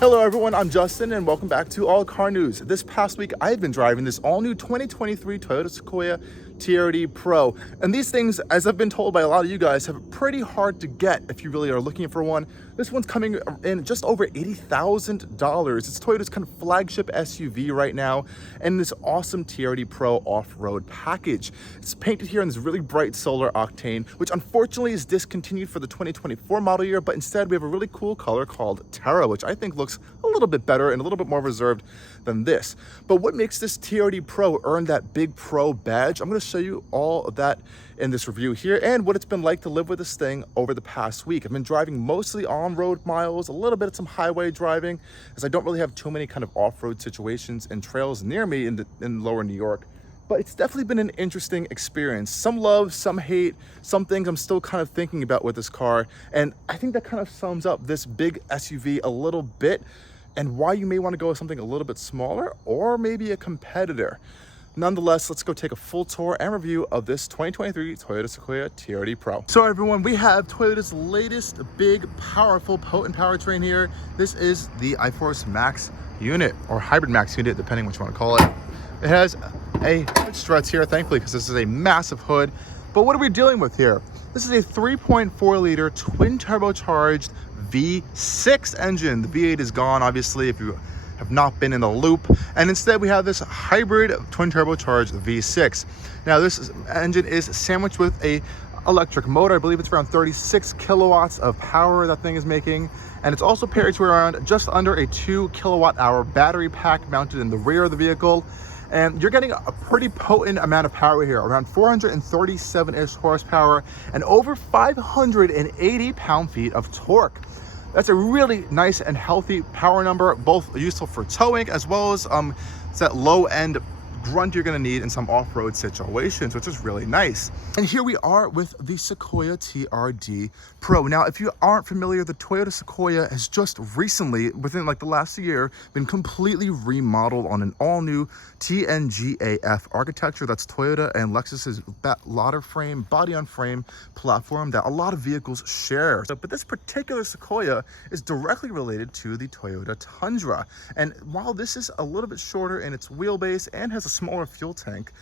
Hello everyone, I'm Justin and welcome back to Allcarnews. This past week I've been driving this all-new 2023 Toyota Sequoia TRD Pro. And these things, as I've been told by a lot of you guys, have pretty hard to get if you really are looking for one. This one's coming in just over $80,000. It's Toyota's kind of flagship SUV right now, and this awesome TRD Pro off-road package. It's painted here in this really bright solar octane, which unfortunately is discontinued for the 2024 model year, but instead we have a really cool color called Terra, which I think looks a little bit better and a little bit more reserved than this. But what makes this TRD Pro earn that big pro badge? I'm going to show you all of that in this review here and what it's been like to live with this thing over the past week. I've been driving mostly on-road miles, a little bit of some highway driving, as I don't really have too many kind of off-road situations and trails near me in lower New York. But it's definitely been an interesting experience. Some love, some hate, some things I'm still kind of thinking about with this car. And I think that kind of sums up this big SUV a little bit and why you may want to go with something a little bit smaller or maybe a competitor. Nonetheless, let's go take a full tour and review of this 2023 Toyota Sequoia TRD Pro. So everyone, we have Toyota's latest big, powerful, potent powertrain here. This is the iForce Max unit, or Hybrid Max unit, depending what you want to call it. It has a hood struts here, thankfully, because this is a massive hood. But what are we dealing with here? This is a 3.4 liter twin turbocharged V6 engine. The V8 is gone, obviously, if you have not been in the loop, and instead we have this hybrid twin turbocharged V6. Now this engine is sandwiched with a electric motor. I believe it's around 36 kilowatts of power that thing is making, and it's also paired to around just under a 2 kilowatt hour battery pack mounted in the rear of the vehicle. And you're getting a pretty potent amount of power here, around 437-ish horsepower and over 580 pound-feet of torque. That's a really nice and healthy power number, both useful for towing as well as it's that low-end grunt you're going to need in some off-road situations, which is really nice. And here we are with the Sequoia TRD Pro. Now, if you aren't familiar, the Toyota Sequoia has just recently, within like the last year, been completely remodeled on an all-new TNGAF architecture. That's Toyota and Lexus's ladder frame, body-on-frame platform that a lot of vehicles share. But this particular Sequoia is directly related to the Toyota Tundra. And while this is a little bit shorter in its wheelbase and has a smaller fuel tank,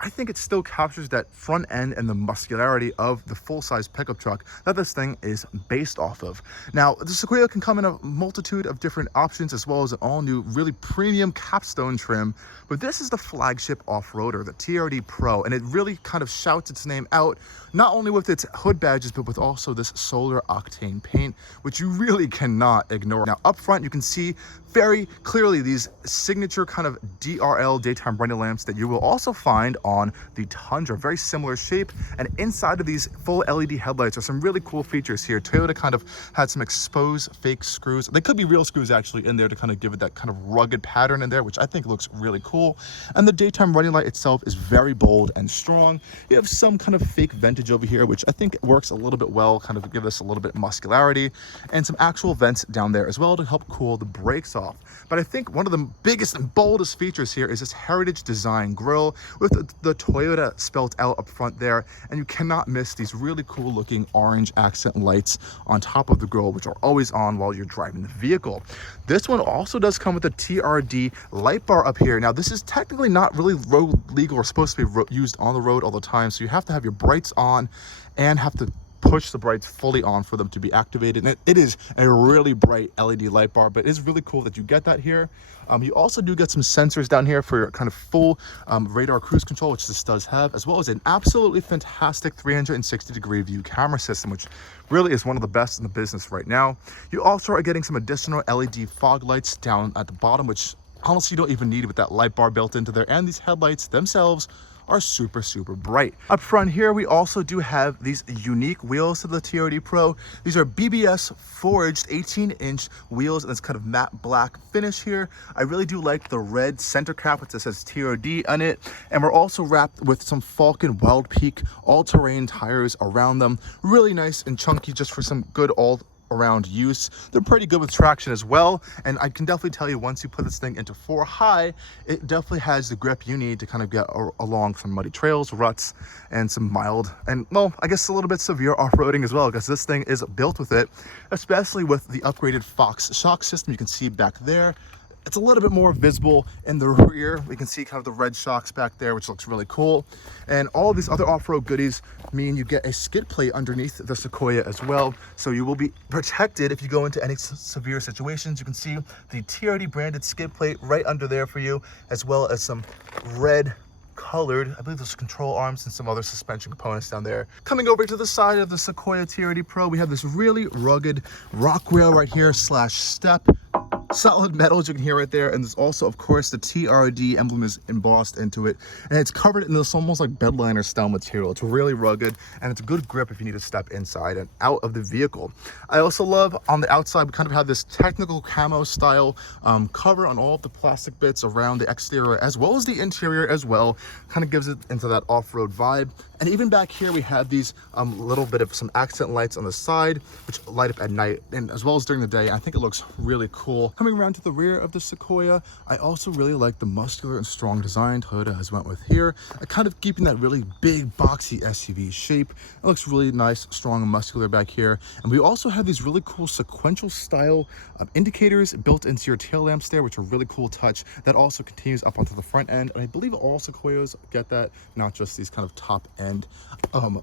I think it still captures that front end and the muscularity of the full-size pickup truck that this thing is based off of. Now, the Sequoia can come in a multitude of different options, as well as an all-new, really premium capstone trim, but this is the flagship off-roader, the TRD Pro, and it really kind of shouts its name out, not only with its hood badges, but with also this solar octane paint, which you really cannot ignore. Now, up front, you can see very clearly these signature kind of DRL, daytime running lamps, that you will also find on the Tundra. Very similar shape, and inside of these full LED headlights are some really cool features here. Toyota kind of had some exposed fake screws. They could be real screws actually in there to kind of give it that kind of rugged pattern in there, which I think looks really cool. And the daytime running light itself is very bold and strong. You have some kind of fake ventage over here, which I think works a little bit well, kind of give us a little bit muscularity, and some actual vents down there as well to help cool the brakes off. But I think one of the biggest and boldest features here is this heritage design grille with the Toyota spelled out up front there, and you cannot miss these really cool looking orange accent lights on top of the grille, which are always on while you're driving the vehicle. This one also does come with a TRD light bar up here. Now, this is technically not really road legal or supposed to be used on the road all the time, so you have to have your brights on and have to push the brights fully on for them to be activated. And it is a really bright LED light bar, but it's really cool that you get that here. You also do get some sensors down here for your kind of full radar cruise control, which this does have, as well as an absolutely fantastic 360-degree view camera system, which really is one of the best in the business right now. You also are getting some additional LED fog lights down at the bottom, which honestly you don't even need with that light bar built into there, and these headlights themselves are super bright. Up front here, we also do have these unique wheels to the TRD Pro. These are BBS forged 18-inch wheels, and it's kind of matte black finish here. I really do like the red center cap, which says TRD on it, and we're also wrapped with some Falcon Wild Peak all-terrain tires around them. Really nice and chunky, just for some good around use. They're pretty good with traction as well. And I can definitely tell you, once you put this thing into 4 high, it definitely has the grip you need to kind of get along some muddy trails, ruts, and some mild, and well, I guess a little bit severe off-roading as well, because this thing is built with it, especially with the upgraded Fox shock system. You can see back there, it's a little bit more visible in the rear. We can see kind of the red shocks back there, which looks really cool. And all these other off-road goodies mean you get a skid plate underneath the Sequoia as well. So you will be protected if you go into any severe situations. You can see the TRD branded skid plate right under there for you, as well as some red colored, I believe there's control arms and some other suspension components down there. Coming over to the side of the Sequoia TRD Pro, we have this really rugged rock rail right here / step. Solid metal, as you can hear right there, and there's also, of course, the TRD emblem is embossed into it, and it's covered in this almost like bedliner style material. It's really rugged, and it's a good grip if you need to step inside and out of the vehicle. I also love on the outside, we kind of have this technical camo style cover on all of the plastic bits around the exterior as well as the interior as well. Kind of gives it into that off-road vibe. And even back here, we have these little bit of some accent lights on the side, which light up at night and as well as during the day. I think it looks really cool. Coming around to the rear of the Sequoia, I also really like the muscular and strong design Toyota has went with here. Kind of keeping that really big, boxy SUV shape. It looks really nice, strong, and muscular back here. And we also have these really cool sequential style indicators built into your tail lamps there, which are really cool touch. That also continues up onto the front end. And I believe all Sequoias get that, not just these kind of top end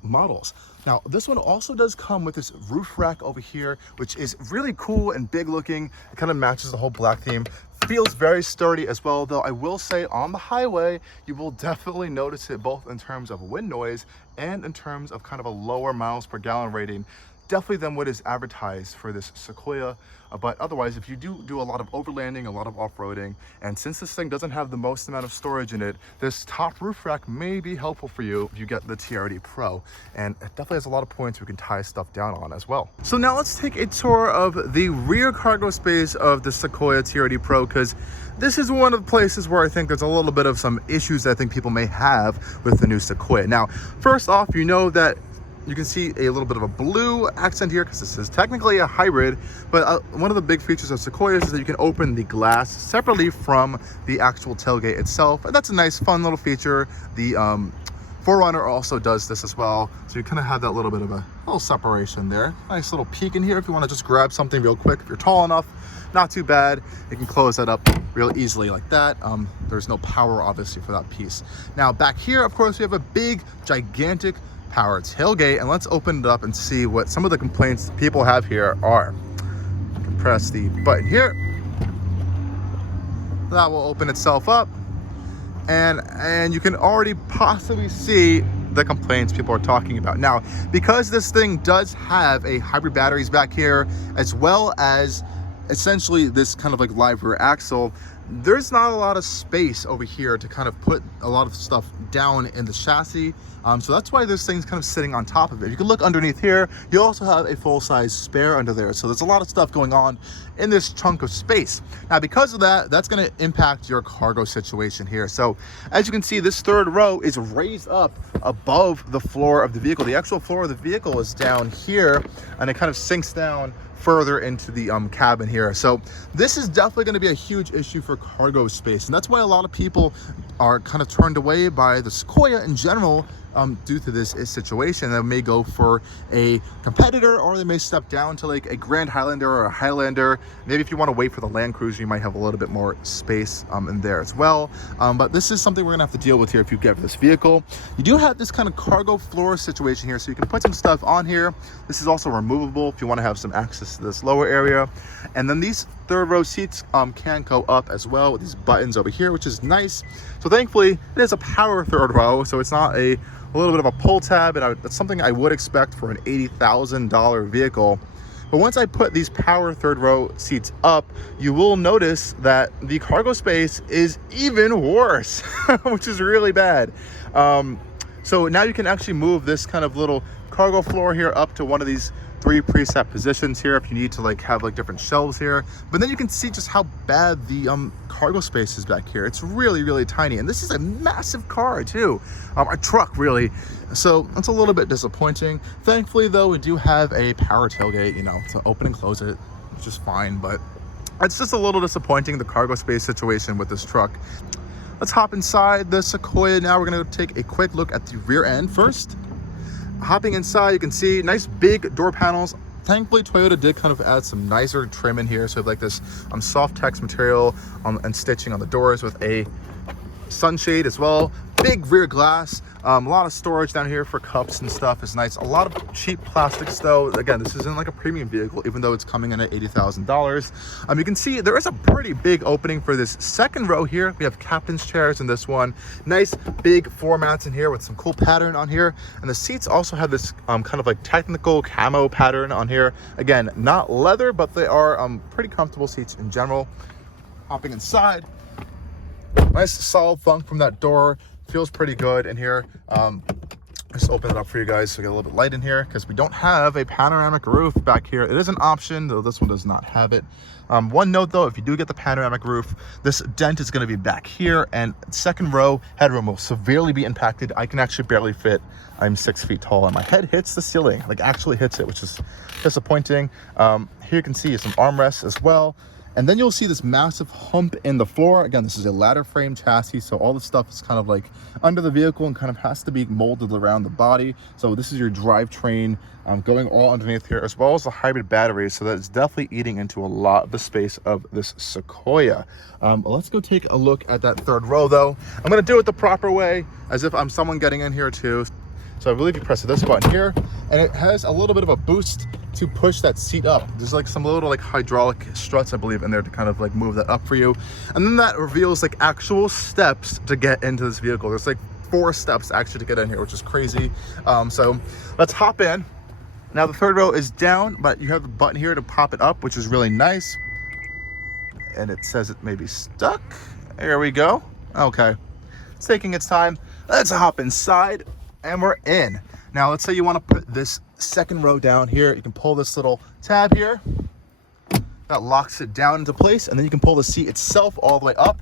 models. Now, this one also does come with this roof rack over here, which is really cool and big looking. It kind of matches the whole black theme. Feels very sturdy as well, though I will say on the highway, you will definitely notice it both in terms of wind noise and in terms of kind of a lower miles per gallon rating. Definitely than what is advertised for this Sequoia. But otherwise, if you do a lot of overlanding, a lot of off-roading, and since this thing doesn't have the most amount of storage in it, this top roof rack may be helpful for you if you get the TRD Pro. And it definitely has a lot of points we can tie stuff down on as well. So now let's take a tour of the rear cargo space of the Sequoia TRD Pro, because this is one of the places where I think there's a little bit of some issues I think people may have with the new Sequoia. Now, first off, you know that you can see a little bit of a blue accent here because this is technically a hybrid, but one of the big features of Sequoias is that you can open the glass separately from the actual tailgate itself, and that's a nice fun little feature. The 4Runner also does this as well, so you kind of have that little bit of a little separation there. Nice little peek in here if you want to just grab something real quick. If you're tall enough, not too bad. You can close that up real easily like that. There's no power obviously for that piece. Now back here, of course, we have a big gigantic power tailgate, and let's open it up and see what some of the complaints people have here are. You can press the button here, that will open itself up, and you can already possibly see the complaints people are talking about. Now, because this thing does have a hybrid batteries back here, as well as essentially this kind of like live rear axle, there's not a lot of space over here to kind of put a lot of stuff down in the chassis. So that's why this thing's kind of sitting on top of it. You can look underneath here. You also have a full-size spare under there. So there's a lot of stuff going on in this chunk of space. Now, because of that, that's going to impact your cargo situation here. So as you can see, this third row is raised up above the floor of the vehicle. The actual floor of the vehicle is down here, and it kind of sinks down further into the cabin here. So this is definitely going to be a huge issue for cargo space, and that's why a lot of people are kind of turned away by the Sequoia in general due to this situation. They may go for a competitor, or they may step down to like a Grand Highlander or a Highlander. Maybe if you want to wait for the Land Cruiser, you might have a little bit more space in there as well. But this is something we're gonna have to deal with here if you get this vehicle. You do have this kind of cargo floor situation here, so you can put some stuff on here. This is also removable if you want to have some access to this lower area. And then these third row seats can go up as well with these buttons over here, which is nice. So thankfully it is a power third row, so it's not a little bit of a pull tab, and that's something I would expect for an $80,000 vehicle. But once I put these power third row seats up, you will notice that the cargo space is even worse, which is really bad. So now you can actually move this kind of little cargo floor here up to one of these 3 preset positions here if you need to like have like different shelves here. But then you can see just how bad the cargo space is back here. It's really, really tiny. And this is a massive car too, a truck really. So it's a little bit disappointing. Thankfully though, we do have a power tailgate, you know, to open and close it, which is fine. But it's just a little disappointing, the cargo space situation with this truck. Let's hop inside the Sequoia now. We're gonna take a quick look at the rear end first. Hopping inside, you can see nice big door panels. Thankfully, Toyota did kind of add some nicer trim in here. So like this soft text material and stitching on the doors with a sunshade as well. Big rear glass, a lot of storage down here for cups and stuff is nice. A lot of cheap plastics though. Again, this isn't like a premium vehicle, even though it's coming in at $80,000. You can see there is a pretty big opening for this second row here. We have captain's chairs in this one. Nice big floor mats in here with some cool pattern on here. And the seats also have this kind of like technical camo pattern on here. Again, not leather, but they are pretty comfortable seats in general. Hopping inside, nice solid thunk from that door. Feels pretty good in here. Just open it up for you guys so we get a little bit light in here because we don't have a panoramic roof back here. It is an option, though this one does not have it. One note though, if you do get the panoramic roof, this dent is going to be back here, and second row headroom will severely be impacted. I can actually barely fit. I'm 6 feet tall and my head hits the ceiling, like actually hits it, which is disappointing. Here you can see some armrests as well. And then you'll see this massive hump in the floor. Again, this is a ladder frame chassis, so all the stuff is kind of like under the vehicle and kind of has to be molded around the body. So this is your drivetrain going all underneath here, as well as the hybrid battery. So that's definitely eating into a lot of the space of this Sequoia. Let's go take a look at that third row though. I'm gonna do it the proper way, as if I'm someone getting in here too. So I believe you press this button here, and it has a little bit of a boost to push that seat up. There's like some little like hydraulic struts, I believe, in there to kind of like move that up for you. And then that reveals like actual steps to get into this vehicle. There's like 4 steps actually to get in here, which is crazy. So let's hop in. Now the third row is down, but you have the button here to pop it up, which is really nice. And it says it may be stuck. There we go. Okay, it's taking its time. Let's hop inside. And we're in. Now let's say you want to put this second row down here. You can pull this little tab here that locks it down into place, and then you can pull the seat itself all the way up,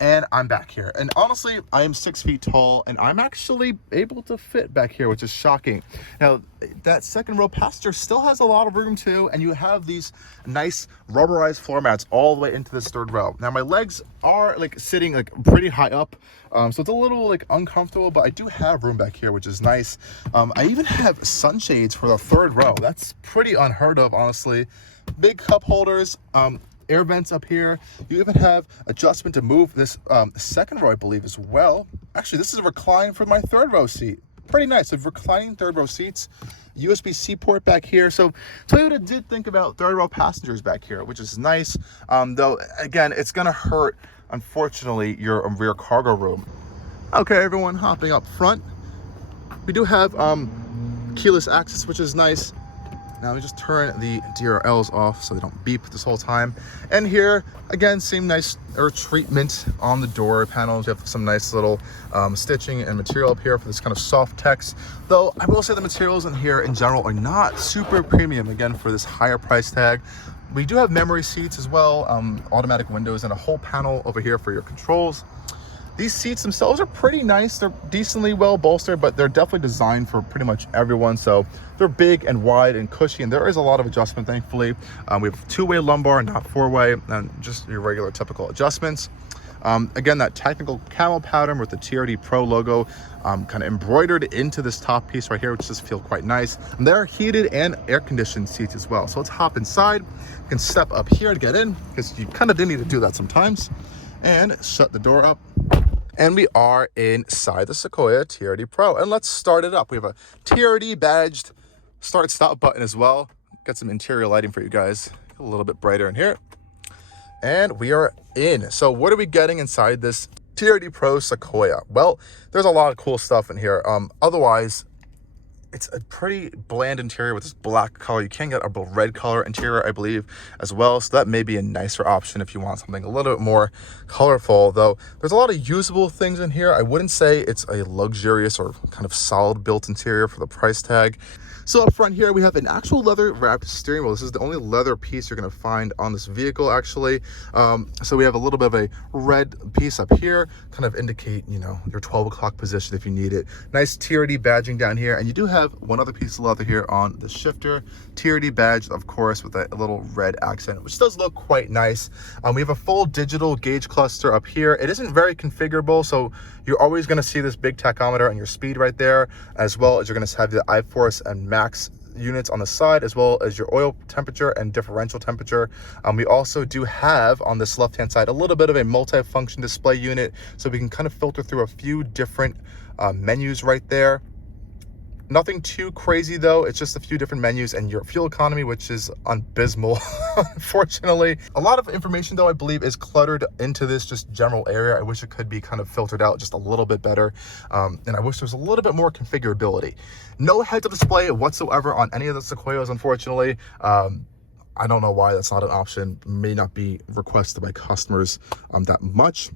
and I'm back here. And honestly, I am 6 feet tall and I'm actually able to fit back here, which is shocking. Now that second row passenger still has a lot of room too, and you have these nice rubberized floor mats all the way into this third row. Now my legs are like sitting like pretty high up, so it's a little like uncomfortable, but I do have room back here, which is nice. I even have sunshades for the third row. That's pretty unheard of, honestly. Big cup holders, air vents up here. You even have adjustment to move this second row, I believe, as well. Actually, this is a recline for my third row seat. Pretty nice. So reclining third row seats, USB-C port back here. So Toyota did think about third row passengers back here, which is nice. Though again, it's gonna hurt, unfortunately, your rear cargo room. Okay, everyone, hopping up front. We do have keyless access, which is nice. Now let me just turn the DRLs off so they don't beep this whole time. And here, again, same nice treatment on the door panels. You have some nice little stitching and material up here for this kind of soft text. Though I will say the materials in here in general are not super premium, again, for this higher price tag. We do have memory seats as well, automatic windows, and a whole panel over here for your controls. These seats themselves are pretty nice. They're decently well bolstered, but they're definitely designed for pretty much everyone. So they're big and wide and cushy, and there is a lot of adjustment, thankfully. We have 2-way lumbar, not 4-way, and just your regular typical adjustments. Again, that technical camo pattern with the TRD Pro logo kind of embroidered into this top piece right here, which does feel quite nice. And there are heated and air-conditioned seats as well. So let's hop inside. You can step up here to get in, because you kind of do need to do that sometimes. And shut the door up. And we are inside the Sequoia TRD Pro. And let's start it up. We have a TRD badged start-stop button as well. Got some interior lighting for you guys. A little bit brighter in here. And we are in. So what are we getting inside this TRD Pro Sequoia? Well, there's a lot of cool stuff in here. Otherwise, it's a pretty bland interior with this black color. You can get a red color interior, I believe, as well. So that may be a nicer option if you want something a little bit more colorful, though. There's a lot of usable things in here. I wouldn't say it's a luxurious or kind of solid built interior for the price tag. So up front here, we have an actual leather wrapped steering wheel. This is the only leather piece you're going to find on this vehicle, actually. So we have a little bit of a red piece up here, kind of indicate, you know, your 12 o'clock position if you need it. Nice TRD badging down here. And you do have one other piece of leather here on the shifter. TRD badge, of course, with that little red accent, which does look quite nice. We have a full digital gauge cluster up here. It isn't very configurable, so you're always going to see this big tachometer and your speed right there, as well as you're going to have the iForce and max units on the side, as well as your oil temperature and differential temperature. We also do have on this left hand side a little bit of a multi-function display unit, so we can kind of filter through a few different menus right there. Nothing too crazy though, it's just a few different menus, and your fuel economy, which is abysmal, unfortunately. A lot of information though, I believe, is cluttered into this just general area. I wish it could be kind of filtered out just a little bit better, and I wish there was a little bit more configurability. No heads-up display whatsoever on any of the Sequoias, unfortunately. I don't know why that's not an option. May not be requested by customers that much.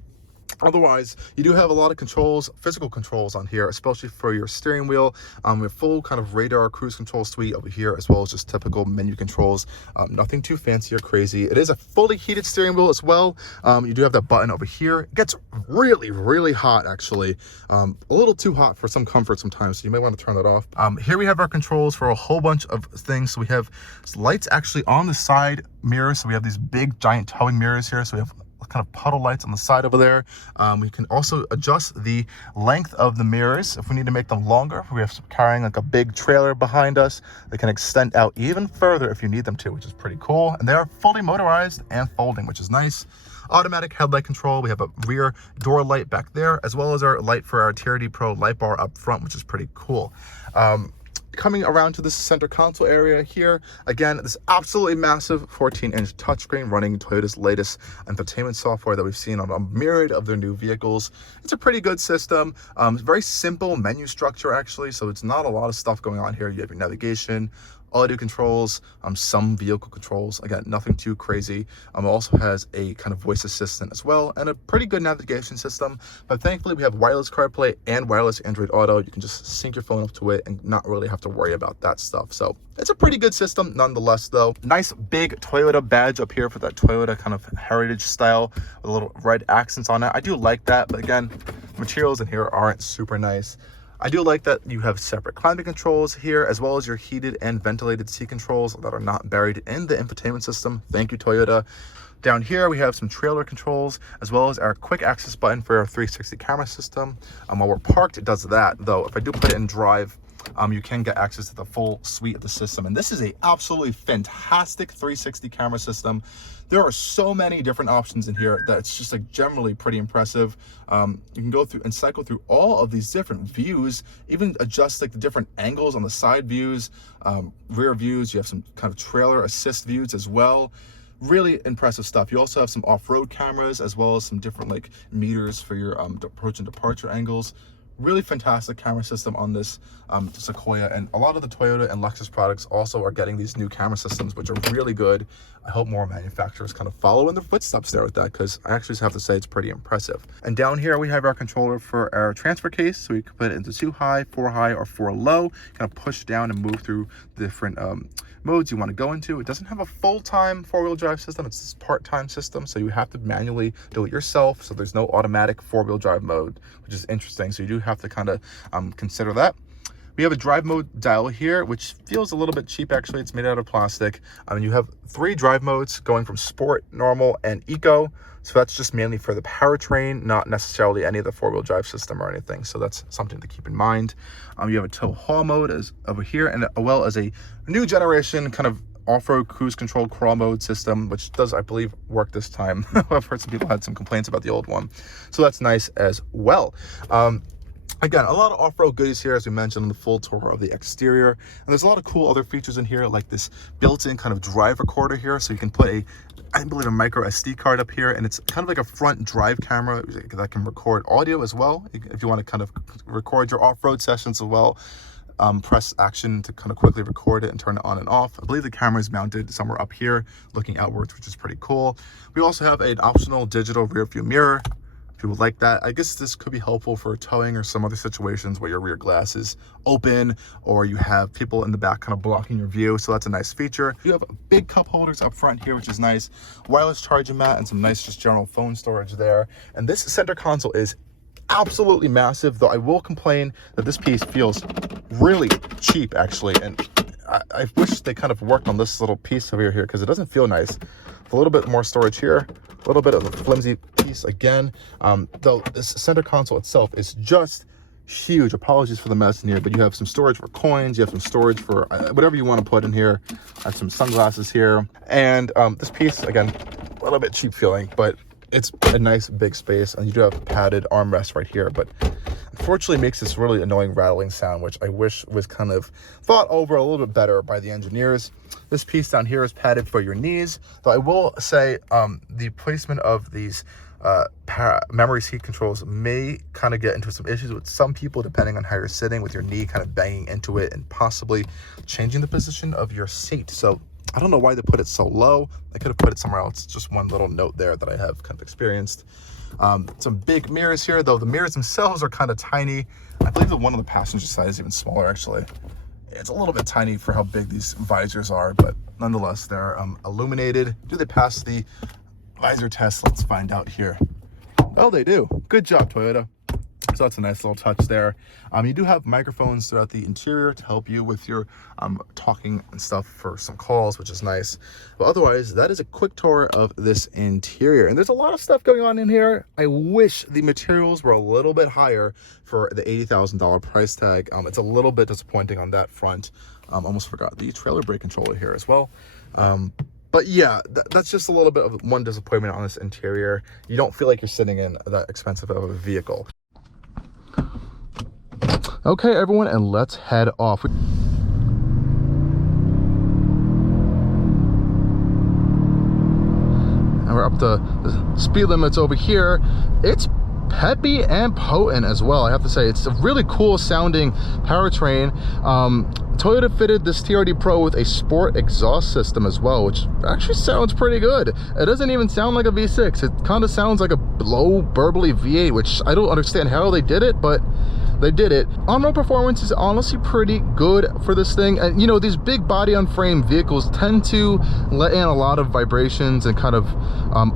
Otherwise, you do have a lot of controls, physical controls on here, especially for your steering wheel. We have full kind of radar cruise control suite over here, as well as just typical menu controls. Nothing too fancy or crazy. It is a fully heated steering wheel as well. You do have that button over here. It gets really, really hot, actually. A little too hot for some comfort sometimes, so you may want to turn that off. Here we have our controls for a whole bunch of things. So we have lights actually on the side mirrors. So we have these big, giant towing mirrors here. So we have kind of puddle lights on the side over there. We can also adjust the length of the mirrors if we need to make them longer. If we have carrying like a big trailer behind us, they can extend out even further if you need them to, which is pretty cool. And they are fully motorized and folding, which is nice. Automatic headlight control. We have a rear door light back there, as well as our light for our TRD Pro light bar up front, which is pretty cool. Coming around to this center console area here, again, this absolutely massive 14-inch touchscreen running Toyota's latest infotainment software that we've seen on a myriad of their new vehicles. It's a pretty good system. Very simple menu structure, actually, so it's not a lot of stuff going on here. You have your navigation, audio controls, some vehicle controls. Again, nothing too crazy. It also has a kind of voice assistant as well, and a pretty good navigation system. But thankfully, we have wireless CarPlay and wireless Android Auto. You can just sync your phone up to it and not really have to worry about that stuff. So it's a pretty good system nonetheless, though. Nice big Toyota badge up here for that Toyota kind of heritage style with a little red accents on it. I do like that, but again, materials in here aren't super nice. I do like that you have separate climate controls here, as well as your heated and ventilated seat controls that are not buried in the infotainment system. Thank you, Toyota. Down here, we have some trailer controls, as well as our quick access button for our 360 camera system. While we're parked, it does that, though. If I do put it in drive, you can get access to the full suite of the system. And this is a absolutely fantastic 360 camera system. There are so many different options in here that it's just like generally pretty impressive. You can go through and cycle through all of these different views, even adjust like the different angles on the side views, rear views. You have some kind of trailer assist views as well. Really impressive stuff. You also have some off-road cameras, as well as some different like meters for your approach and departure angles. Really fantastic camera system on this Sequoia, and a lot of the Toyota and Lexus products also are getting these new camera systems, which are really good. I hope more manufacturers kind of follow in their footsteps there with that, because I actually just have to say it's pretty impressive. And down here we have our controller for our transfer case, so you can put it into 2 high, 4 high, or 4 low. Kind of push down and move through the different modes you want to go into. It doesn't have a full-time 4-wheel drive system. It's this part-time system, so you have to manually do it yourself. So there's no automatic 4-wheel drive mode, which is interesting. So you do have to kind of consider that. We have a drive mode dial here, which feels a little bit cheap, actually. It's made out of plastic. You have 3 drive modes going from sport, normal, and eco. So that's just mainly for the powertrain, not necessarily any of the 4-wheel drive system or anything. So that's something to keep in mind. You have a tow haul mode as over here, and as well as a new generation kind of off-road cruise control crawl mode system, which does, I believe, work this time. I've heard some people had some complaints about the old one. So that's nice as well. Again, a lot of off-road goodies here, as we mentioned, on the full tour of the exterior. And there's a lot of cool other features in here, like this built-in kind of drive recorder here. So you can put I believe, a micro SD card up here, and it's kind of like a front drive camera that can record audio as well, if you want to kind of record your off-road sessions as well. press action to kind of quickly record it and turn it on and off. I believe the camera is mounted somewhere up here looking outwards, which is pretty cool. We also have an optional digital rear view mirror. If you would like that, I guess this could be helpful for towing or some other situations where your rear glass is open or you have people in the back kind of blocking your view. So that's a nice feature. You have big cup holders up front here, which is nice. Wireless charging mat and some nice just general phone storage there. And this center console is absolutely massive, though I will complain that this piece feels really cheap actually. And I wish they kind of worked on this little piece over here because it doesn't feel nice. A little bit more storage here, a little bit of a flimsy piece again. Though this center console itself is just huge. Apologies for the mess in here, but you have some storage for coins, you have some storage for whatever you want to put in here. I have some sunglasses here, and this piece again, a little bit cheap feeling, but it's a nice big space, and you do have padded armrests right here, but unfortunately makes this really annoying rattling sound, which I wish was kind of thought over a little bit better by the engineers. This piece down here is padded for your knees, though I will say the placement of these memory seat controls may kind of get into some issues with some people, depending on how you're sitting, with your knee kind of banging into it and possibly changing the position of your seat. So I don't know why they put it so low. They could have put it somewhere else. Just one little note there that I have kind of experienced. Some big mirrors here, though the mirrors themselves are kind of tiny. I believe the one on the passenger side is even smaller actually. It's a little bit tiny for how big these visors are, but nonetheless they're illuminated. Do they pass the visor test? Let's find out here. Oh, they do. Good job, Toyota. So that's a nice little touch there. You do have microphones throughout the interior to help you with your talking and stuff for some calls, which is nice. But otherwise, that is a quick tour of this interior. And there's a lot of stuff going on in here. I wish the materials were a little bit higher for the $80,000 price tag. It's a little bit disappointing on that front. Almost forgot the trailer brake controller here as well. But yeah, that's just a little bit of one disappointment on this interior. You don't feel like you're sitting in that expensive of a vehicle. Okay, everyone, and let's head off. And we're up to the speed limits over here. It's peppy and potent as well, I have to say. It's a really cool sounding powertrain. Toyota fitted this TRD Pro with a sport exhaust system as well, which actually sounds pretty good. It doesn't even sound like a V6. It kind of sounds like a low burbly V8, which I don't understand how they did it, but they did it. On-road performance is honestly pretty good for this thing. And you know, these big body on frame vehicles tend to let in a lot of vibrations and kind of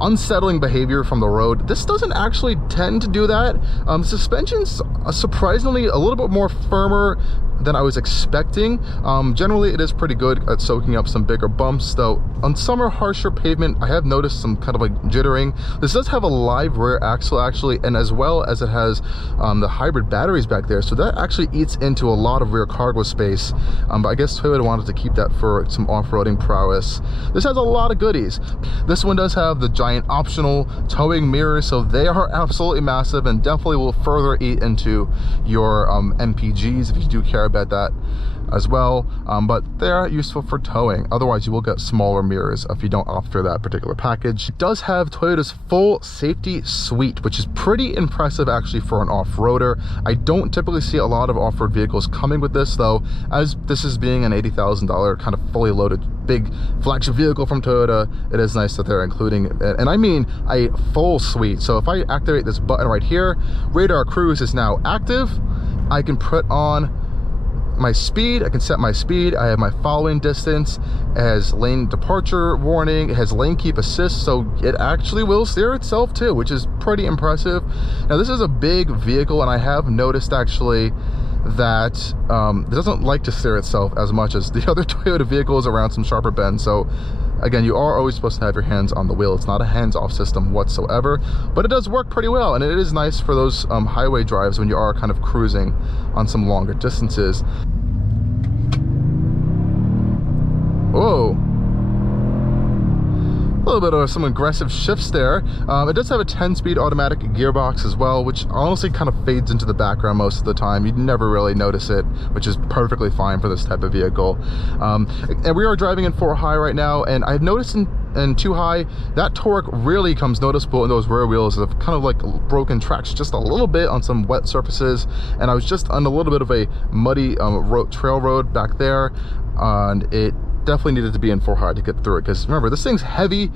unsettling behavior from the road. This doesn't actually tend to do that. Suspension's surprisingly a little bit more firmer than I was expecting. Generally, it is pretty good at soaking up some bigger bumps, though on some harsher pavement, I have noticed some kind of like jittering. This does have a live rear axle actually, and as well as it has the hybrid batteries back there, so that actually eats into a lot of rear cargo space. But I guess Toyota wanted to keep that for some off-roading prowess. This has a lot of goodies. This one does have the giant optional towing mirrors, so they are absolutely massive and definitely will further eat into your MPGs if you do care about that as well, but they're useful for towing. Otherwise, you will get smaller mirrors if you don't opt for that particular package. It does have Toyota's full safety suite, which is pretty impressive actually for an off-roader. I don't typically see a lot of off-road vehicles coming with this, though, as this is being an $80,000 kind of fully loaded big flagship vehicle from Toyota. It is nice that they're including it, and I mean a full suite. So if I activate this button right here, radar cruise is now active. I can put on my speed, I can set my speed, I have my following distance, it has lane departure warning, it has lane keep assist, so it actually will steer itself too, which is pretty impressive. Now this is a big vehicle, and I have noticed actually that it doesn't like to steer itself as much as the other Toyota vehicles around some sharper bends. So again, you are always supposed to have your hands on the wheel. It's not a hands-off system whatsoever, but it does work pretty well, and it is nice for those highway drives when you are kind of cruising on some longer distances. Whoa. A little bit of some aggressive shifts there. It does have a 10-speed automatic gearbox as well, which honestly kind of fades into the background most of the time. You'd never really notice it, which is perfectly fine for this type of vehicle. And we are driving in 4 high right now, and I've noticed in and too high, that torque really comes noticeable in those rear wheels. Of kind of like broken tracks just a little bit on some wet surfaces, and I was just on a little bit of a muddy trail road back there, and it definitely needed to be in 4 high to get through it, because remember, this thing's heavy,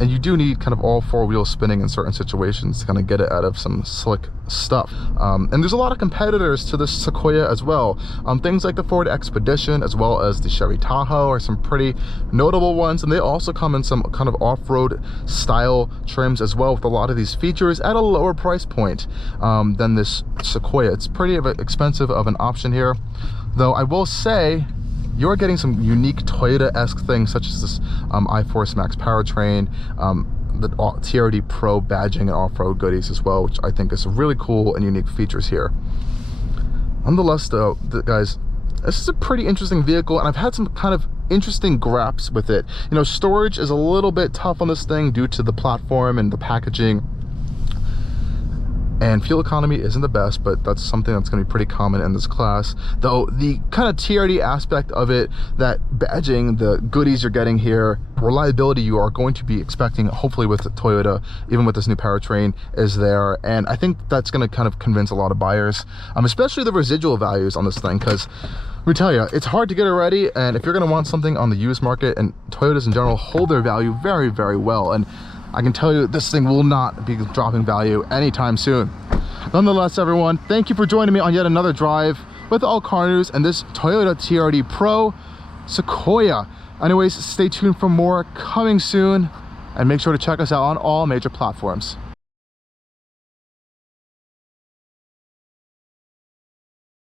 and you do need kind of all 4 wheels spinning in certain situations to kind of get it out of some slick stuff. And there's a lot of competitors to this Sequoia as well. Things like the Ford Expedition as well as the Chevy Tahoe are some pretty notable ones, and they also come in some kind of off-road style trims as well, with a lot of these features at a lower price point than this Sequoia. It's pretty expensive of an option here, though I will say you're getting some unique Toyota-esque things, such as this iForce Max powertrain, the TRD Pro badging and off-road goodies as well, which I think is really cool and unique features here. Nonetheless though, guys, this is a pretty interesting vehicle, and I've had some kind of interesting graps with it. You know, storage is a little bit tough on this thing due to the platform and the packaging. And fuel economy isn't the best, but that's something that's going to be pretty common in this class. Though the kind of TRD aspect of it, that badging, the goodies you're getting here, reliability you are going to be expecting, hopefully with Toyota, even with this new powertrain, is there. And I think that's going to kind of convince a lot of buyers, especially the residual values on this thing, because let me tell you, it's hard to get it ready. And if you're going to want something on the used market, and Toyotas in general hold their value very, very well. And I can tell you this thing will not be dropping value anytime soon. Nonetheless, everyone, thank you for joining me on yet another drive with Allcarnews and this Toyota TRD Pro Sequoia. Anyways, stay tuned for more coming soon, and make sure to check us out on all major platforms.